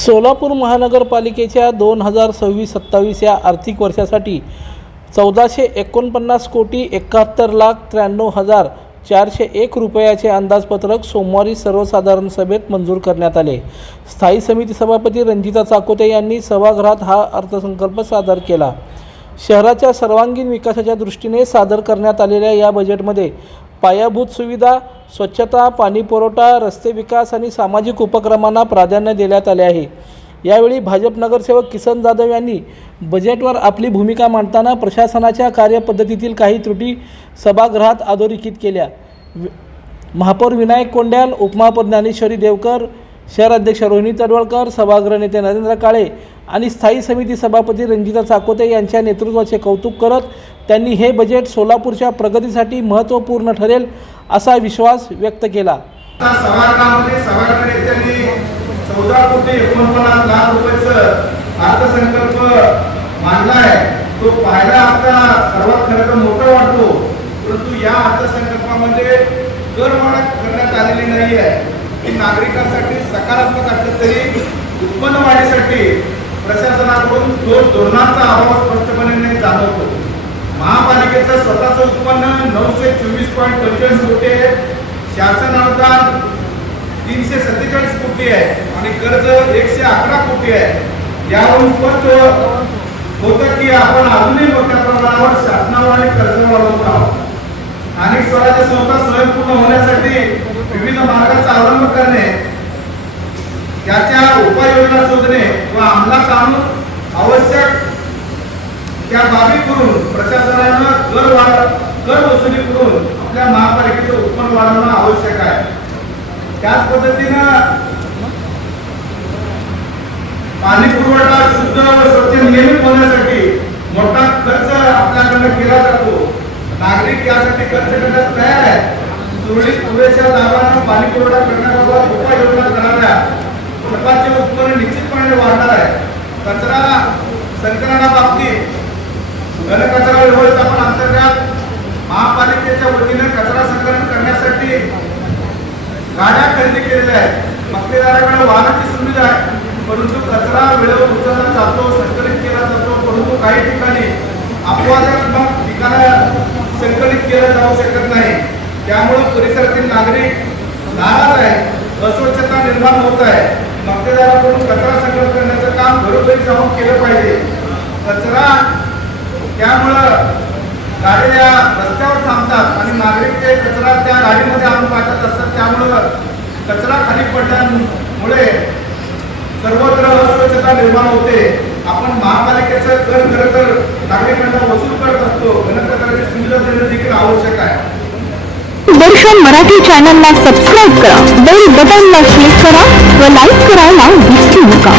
सोलापूर महानगरपालिकेच्या 2026-27 या आर्थिक वर्षासाठी 1449,71,93,401 रुपयाचे अंदाजपत्रक सोमवारी सर्वसाधारण सभेत मंजूर करण्यात आले। स्थायी समिती सभापती रंजिता चाकोते यांनी सभागृहात हा अर्थसंकल्प सादर केला। शहराच्या सर्वांगीण विकासाच्या दृष्टीने सादर करण्यात आलेल्या या बजेटमध्ये पायाभूत सुविधा, स्वच्छता, पाणी पुरवठा, रस्ते विकास आणि सामाजिक उपक्रमांना प्राधान्य देण्यात आले आहे। यावेळी भाजप नगरसेवक किसन जाधव यांनी बजेटवर आपली भूमिका मांडताना प्रशासनाच्या कार्यपद्धतीतील काही त्रुटी सभागृहात अधोरेखित केल्या। महापौर विनायक कोंड्याल, उपमहापौर ज्ञानेश्वरी देवकर, शहर अध्यक्ष रोहिणी तडवळकर, सभागृह नेते नरेंद्र काळे आणि स्थायी समिती सभापती रंजिता चाकोते यांच्या नेतृत्वाचे कौतुक करत त्यांनी हे बजेट सोलापूरच्या प्रगतीसाठी महत्त्वपूर्ण ठरेल असा विश्वास व्यक्त केला। सभागृहामध्ये सभागृह नेत्यांनी 14,49,00,000 रुपयाचा अर्थसंकल्प मांडलाय। तो पाहिला असता सर्वात खरं तर मोठा वाटतो, परंतु या अर्थसंकल्पामध्ये करवाढ करण्यात आलेली नाही आहे। की नागरिकांसाठी सकारात्मक असलं तरी उत्पन्न वाढीसाठी प्रशासनाकडून धोरणाचा अभाव स्पष्टपणे जाणवतो। महापालिकेचं स्वतःचं उत्पन्न 924.45 कोटी आहे, शासन अनुदान 347 कोटी आहे आणि कर्ज 111 कोटी आहे। यावरून स्पष्ट होतं की आपण अजूनही मोठ्या प्रमाणावर शासनावर आणि कर्जावर अवलंबून आहोत। स्थानिक स्वराज्य संस्था स्वयंपूर्ण होण्यासाठी विविध मार्गाचा अवलंब करणे, त्याच्या उपाययोजना शोधणे व अंमलात आणून आवश्यक त्या बाबी करून प्रशासनानं कर वसुली करून आपल्या महापालिकेचं उत्पन्न वाढवणं आवश्यक आहे। त्याच पद्धतीनं पाणी पुरवठा शुद्ध व स्वच्छ नियमित होण्यासाठी मोठा खर्च आपल्याकडे केला जातो। नागरिक यासाठी खर्च करण्यास तयार आहे। सुरळीत पुरेशा दाबानं पाणी पुरवठा करण्याबाबत उपाययोजना कराव्या। खताचे उत्पन्न निश्चितपणे वाढणार आहे। कचरा संकलनाबाबतीत घनकचरा व्यवस्थापन अंतर्गत महापालिकेच्या वतीने कचरा संकलन करण्यासाठी गाड्या खरेदी केलेल्या आहेत। मक्तेदाराकडे वाहनाची सुविधा आहे, परंतु कचरा वेळेवर उचलला जातो, संकलित केला जातो, परंतु काही ठिकाणी अपवादात्मक ठिकाणी संकलित केलं जाऊ शकत नाही। त्यामुळे परिसरातील नागरिक नाराज आहे, अस्वच्छता निर्माण होत आहे। मक्तेदाराकडून कचरा संकलन करण्याचं काम घरोघरी जाऊन केलं पाहिजे। कचरा त्यामुळं गाड्या रस्त्यावर थांबतात आणि नागरिक ते कचरा त्या गाडीमध्ये आणून टाकत असतात। त्यामुळं कचरा खाली पडल्यामुळे सर्वत्र अस्वच्छता निर्माण होते। आपण महापालिकेचं कर खरं तर नागरिकांना वसूल करत असतो, घनकचऱ्याची सुविधा देणं देखील आवश्यक आहे। दर्शन मराठी चॅनलला सबस्क्राईब करा, बेल बटनला क्लिक करा व लाईक करायला विसरू नका।